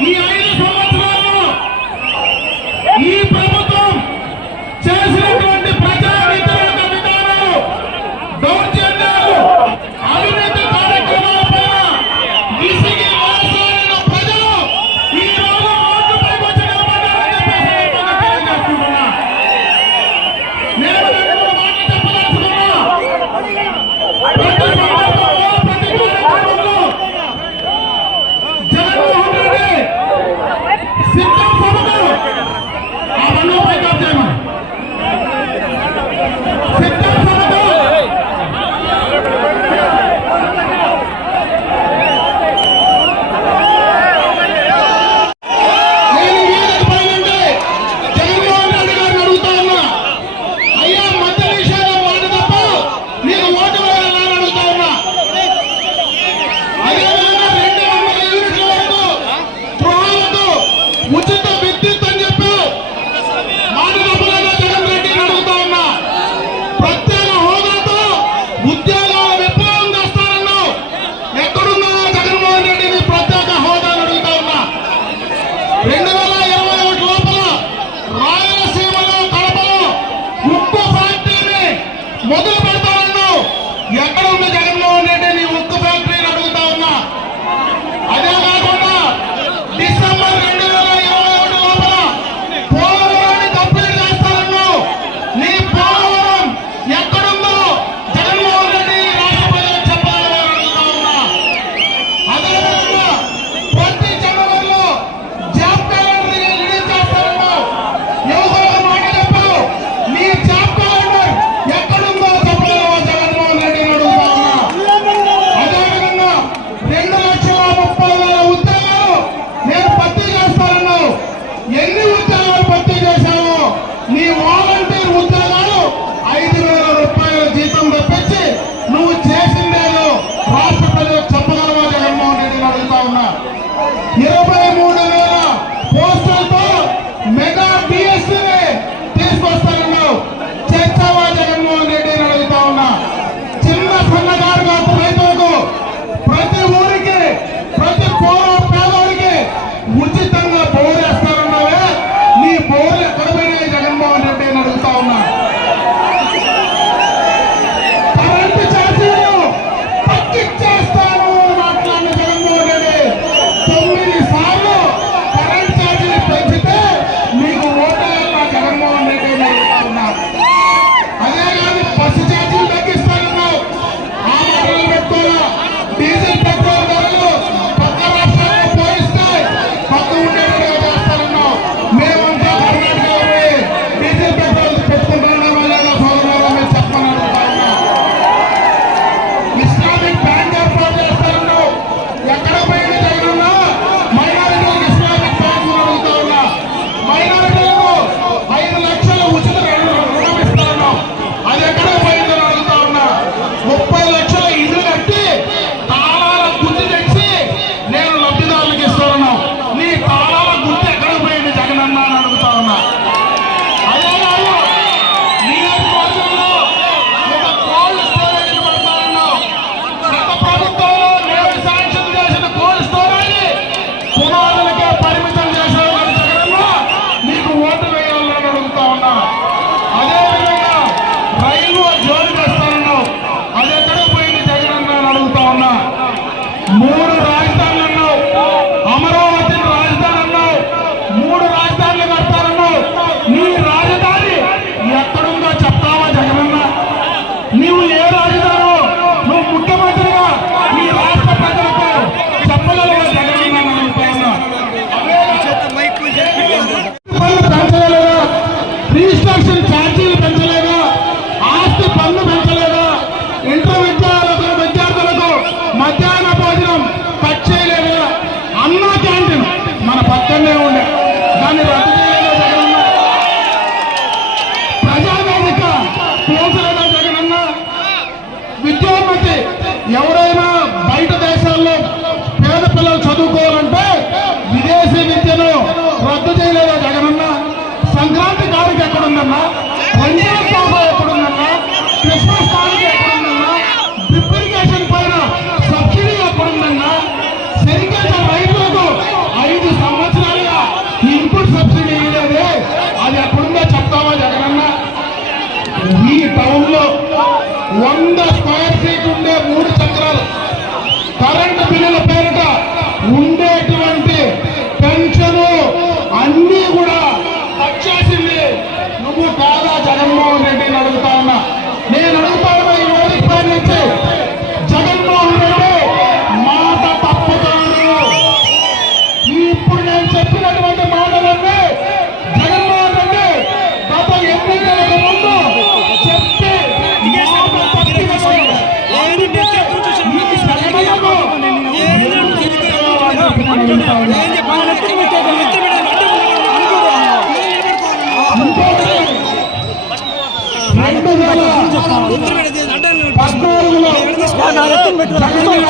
Yeah. Você tá falando কিন্তু তিনি పెట్టుకోవాలి.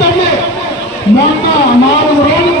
మాత్రమే. మొన్న నాలుగు రోజులు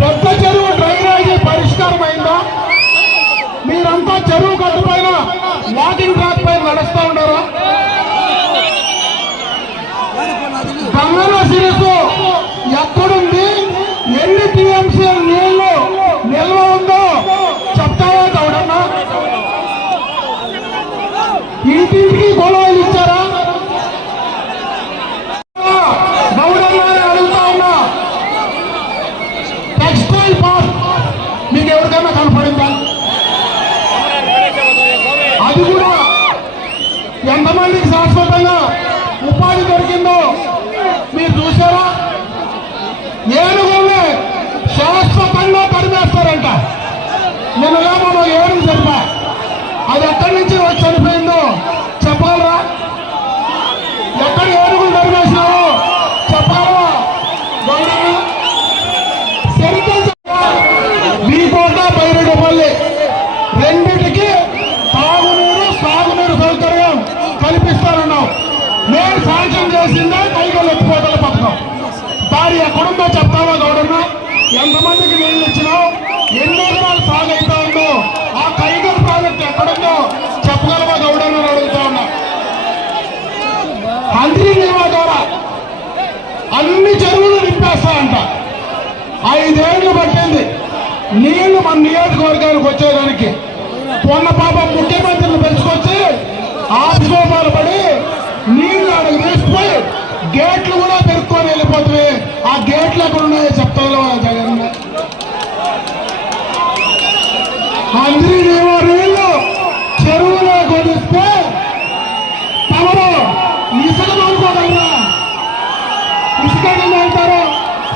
పెద్ద చెరువు డ్రైనేజీ పరిష్కారం అయిందా మీరంతా చెరువు గట్టు పైన వాకింగ్ ట్రాక్ పైన నడుస్తూ ఉన్నారా? దారి ఎక్కడుందో చెప్తావా గౌడన్న ఎంతమందికి నీళ్ళు ఇచ్చినావు ఎన్ని ఎకరాలు సాగు అవుతా ఉందో ఆ టైగర్ ప్రాజెక్ట్ ఎక్కడుందో చెప్పగలవా గౌడన్న అడుగుతా ఉన్నా. మంత్రి నియమ ద్వారా అన్ని చెరువులు నింపేస్తా అంట. ఐదేళ్ళు పట్టింది. నీళ్ళు మన నియోజకవర్గానికి వచ్చేదానికి. పొన్న పాప ముఖ్యమంత్రిని పెంచుకొచ్చి ఆపుకోపాలు పడి నీళ్ళు అడిగి తీసుకుపోయి అందరి నీళ్ళు చెరువులో కొడిస్తే తమరు ఇసుక అనుకోగలరా? ఇసుక అంటారు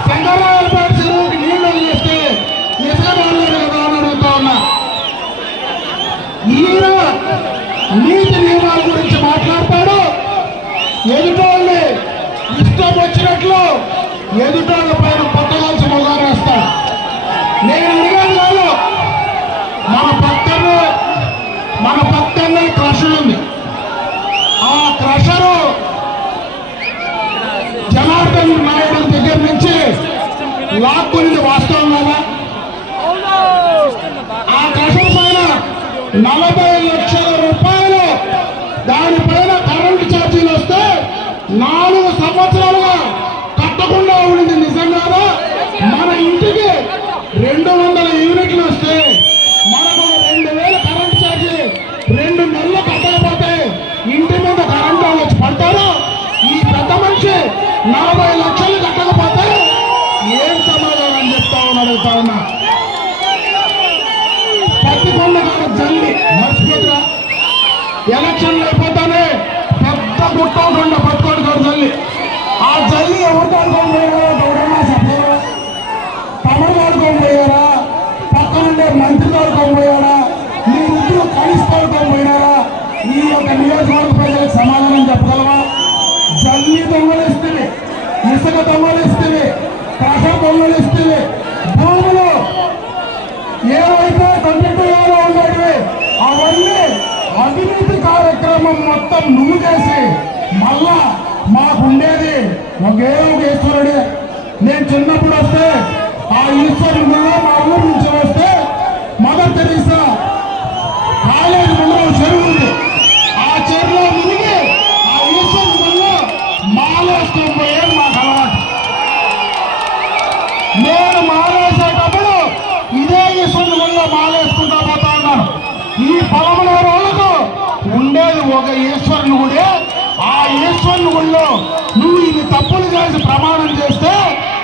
శంకరరాయలపేట చెరువుకి నీళ్ళు వదిలేస్తే ఇసుక మానలేదు అని అడుగుతా ఉన్నా. ఈయన నీతి నియమాల గురించి మాట్లాడతాడు. ఎదుటోళ్ళని ఇష్టం వచ్చినట్లు ఈ యొక్క నియోజకవర్గ ప్రజలకు సమాధానం చెప్పగలవా? జల్లి దొంగలిస్తే ఇసుక దొంగలిస్తే కష దొంగలిస్తే భూములు ఏవైతే తండ్రిపోయాలో ఉండేవి అవన్నీ అవినీతి కార్యక్రమం మొత్తం నువ్వు చేసి మళ్ళా మాకుండేది ఒకే ఒక ఈశ్వరుడే. నేను చిన్నప్పుడు వస్తే ఆ ఈశ్వరుడు మా ఊరు నుంచి వస్తే మదర్ తెరీసా ఒక ఈశ్వరుని గుడే. ఆ ఈశ్వరుని గుడిలో నువ్వు ఇది తప్పులు చేసి ప్రమాణం చేస్తే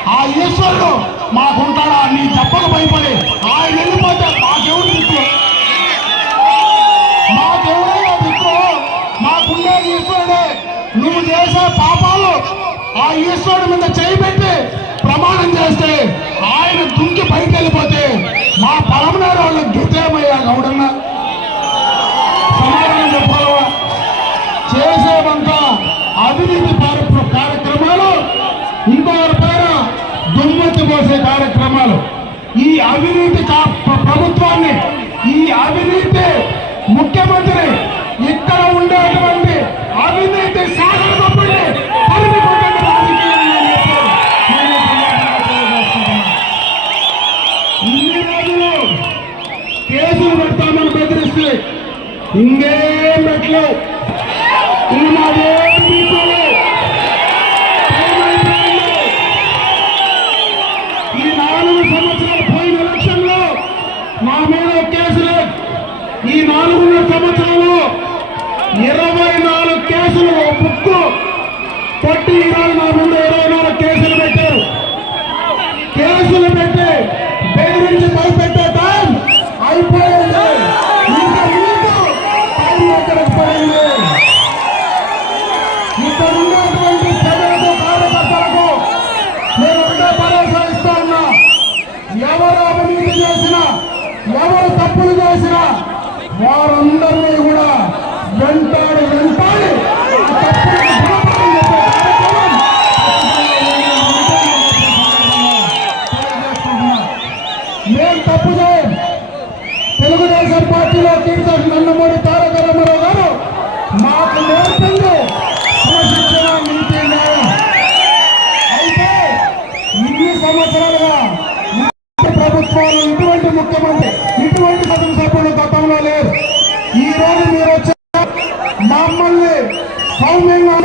ఆ ఈశ్వరుడు మాకుంటాడా? నీ తప్పుకు భయపడి. ఆయన వెళ్ళిపోతే మాకెవరు దిక్కు మాకెవరైనా దిక్కు మాకుండే ఈశ్వరుడే. నువ్వు చేసే పాపాలు ఆ ఈశ్వరుడి మీద చేయబెట్టి పెట్టి ప్రమాణం చేస్తే ఆయన దుంకి పైకి వెళ్ళిపోతే మా పలమనేరు వాళ్ళ గితేమయ్యా గౌడన్న సమాధానం చెప్పాలవా చేసేవంతా అవినీతి కార్య- కార్యక్రమాలు ఇంకొకరి పేర దుమ్మెత్తి కార్యక్రమాలు. ఈ అవినీతి ప్రభుత్వాన్ని ఈ అవినీతి ముఖ్యమంత్రి ఇక్కడ ఉండేటువంటి అవినీతి సాగర ఇన్ని రోజులు కేసులు పెడతామని బెదిరిస్తే ఇంకేం పెట్టలేవు. ప్రభుత్వాలు ఇటువంటి ముఖ్యమంత్రి ఇటువంటి శాసనసభ్యులు గతంలో లేరు. ఈ రోజు మీరు వచ్చారు. మమ్మల్ని సౌమ్యంగా